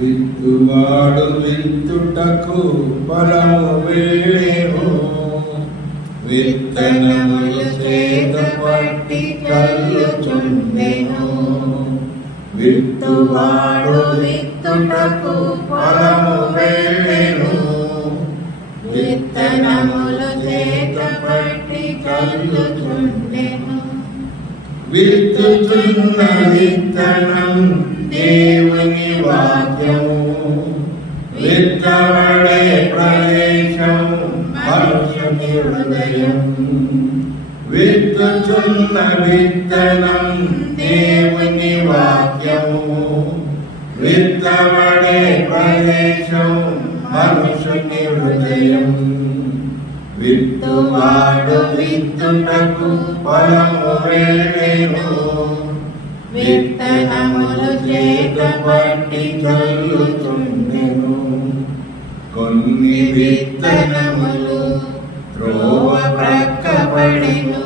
విత్తువాడు విత్తుటకు పొలము వెళ్ళెను, విత్తనములు చేత పట్టి చల్లుచుండెను. విత్తువాడు విత్తుటకు పొలము వెళ్ళెను, విత్తనములు చేత పట్టి చల్లుచుండెను. విత్తుచున్న విత్తనం దేవుని వాక్యము, విత్తబడే ప్రదేశం మనుషుని హృదయం. విత్తుచున్న విత్తనం దేవుని వాక్యము, విత్తబడే ప్రదేశం మనుషుని హృదయం. విత్తువాడు విత్తుటకు పొలము వెళ్ళెను, విత్తనములు చేత పట్టి చల్లుచుండెను. కొన్ని విత్తనములు త్రోవ ప్రక్క పడెను,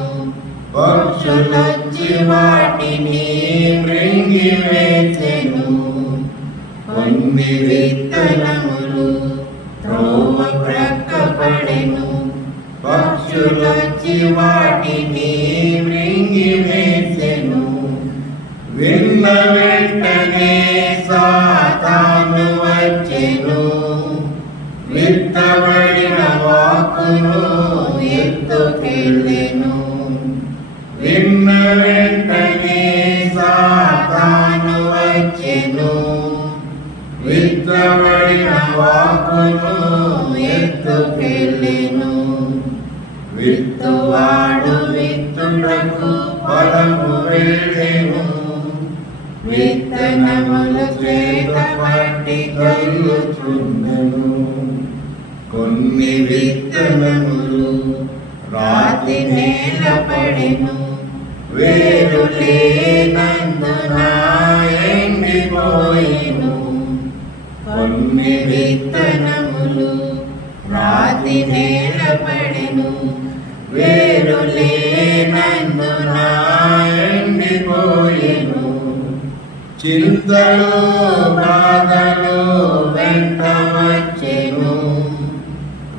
పక్షులొచ్చి వాటిని మృంగివేసెను. కొన్ని విత్తనములు త్రోవ ప్రక్క పడెను, పక్షులొచ్చి వాటిని మృంగివేసెను. విన్న వెంటనే సాతాను వచ్చెను, విత్తబడిన వాక్కును ఎత్తుకెళ్ళెను. విన్న వెంటనే సాతాను వచ్చెను, విత్తబడిన వాక్కును ఎత్తుకెళ్ళెను. విత్తువాడు విత్తుటకు పొలము వెళ్ళెను, విత్తనములు చేత పట్టి చల్లుచుండెను. కొన్ని విత్తనములు రాతి నేల పడెను, వేరు లేనందున ఎండిపోయెను. కొన్ని విత్తనములు రాతి నేల పడెను, వేరు లేనందున ఎండిపోయెను. చింతలు బాధలు వెంట వచ్చెను,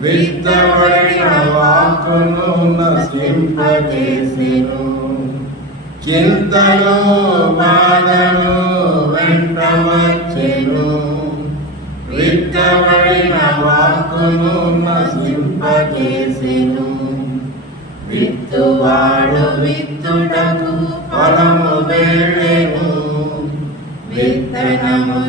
విత్తబడిన వాక్కును నశింపజేసెను. చింతలు బాధలు వెంట వచ్చెను, విత్తబడిన వాక్కును నశింపజేసెను. విత్తువాడు విత్తుటకు పొలము వెళ్ళెను, విత్తనములు